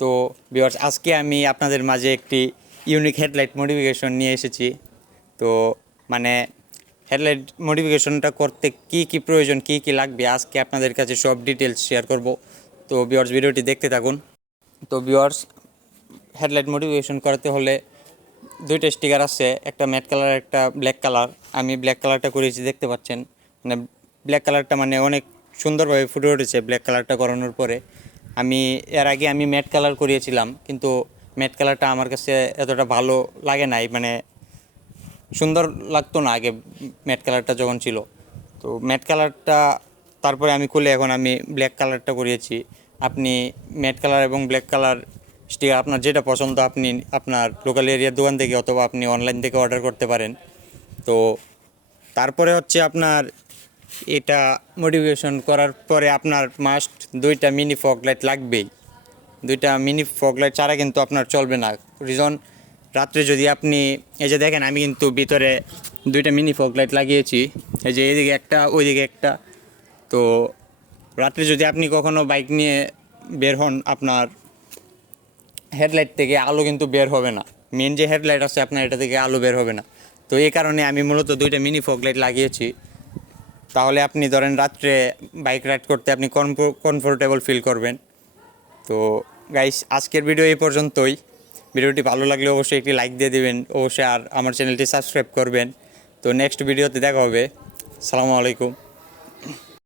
তো ভিউয়ার্স, আজকে আমি আপনাদের মাঝে একটি ইউনিক হেডলাইট মডিফিকেশন নিয়ে এসেছি। তো মানে হেডলাইট মডিফিকেশনটা করতে কি কি প্রয়োজন, কি কি লাগবে, আজকে আপনাদের কাছে সব ডিটেলস শেয়ার করব। তো ভিউয়ার্স, ভিডিওটি দেখতে থাকুন। তো ভিউয়ার্স, হেডলাইট মডিফিকেশন করতে হলে দুইটা স্টিকার আছে, একটা ম্যাট কালার, একটা ব্ল্যাক কালার। আমি ব্ল্যাক কালারটা করেছি, দেখতে পাচ্ছেন। মানে ব্ল্যাক কালারটা মানে অনেক সুন্দরভাবে ফুটে উঠেছে ব্ল্যাক কালারটা করানোর পরে। এর আগে আমি ম্যাট কালার করিয়েছিলাম, কিন্তু ম্যাট কালারটা আমার কাছে এতটা ভালো লাগে নাই, মানে সুন্দর লাগতো না আগে ম্যাট কালারটা যখন ছিল। তো ম্যাট কালারটা তারপরে আমি খুলে এখন আমি ব্ল্যাক কালারটা করিয়েছি। আপনি ম্যাট কালার এবং ব্ল্যাক কালার স্টিকার আপনার যেটা পছন্দ আপনি আপনার লোকাল এরিয়ার দোকান থেকে অথবা আপনি অনলাইন থেকে অর্ডার করতে পারেন। তো তারপরে হচ্ছে আপনার এটা মডিফিকেশন করার পরে আপনার মাস্ট দুইটা মিনি ফগ লাইট লাগবেই। দুইটা মিনি ফগ লাইট ছাড়া কিন্তু আপনার চলবে না। রিজন, রাত্রে যদি আপনি এই যে দেখেন, আমি কিন্তু ভিতরে দুইটা মিনি ফগ লাইট লাগিয়েছি, এই যে এইদিকে একটা ওইদিকে একটা। তো রাত্রে যদি আপনি কখনো বাইক নিয়ে বের হন, আপনার হেডলাইট থেকে আলো কিন্তু বের হবে না। মেন যে হেডলাইট আছে আপনার, এটা থেকে আলো বের হবে না। তো এই কারণে আমি মূলত দুইটা মিনি ফগ লাইট লাগিয়েছি। তাহলে আপনি ধরেন রাত্রে বাইক রাইড করতে আপনি কমফোর্টেবল ফিল করবেন। তো গাইস, আজকের ভিডিও এই পর্যন্তই। ভিডিওটি ভালো লাগলে অবশ্যই একটি লাইক দিয়ে দেবেন, অবশ্যই আর আমার চ্যানেলটি সাবস্ক্রাইব করবেন। তো নেক্সট ভিডিওতে দেখা হবে। আসসালামু আলাইকুম।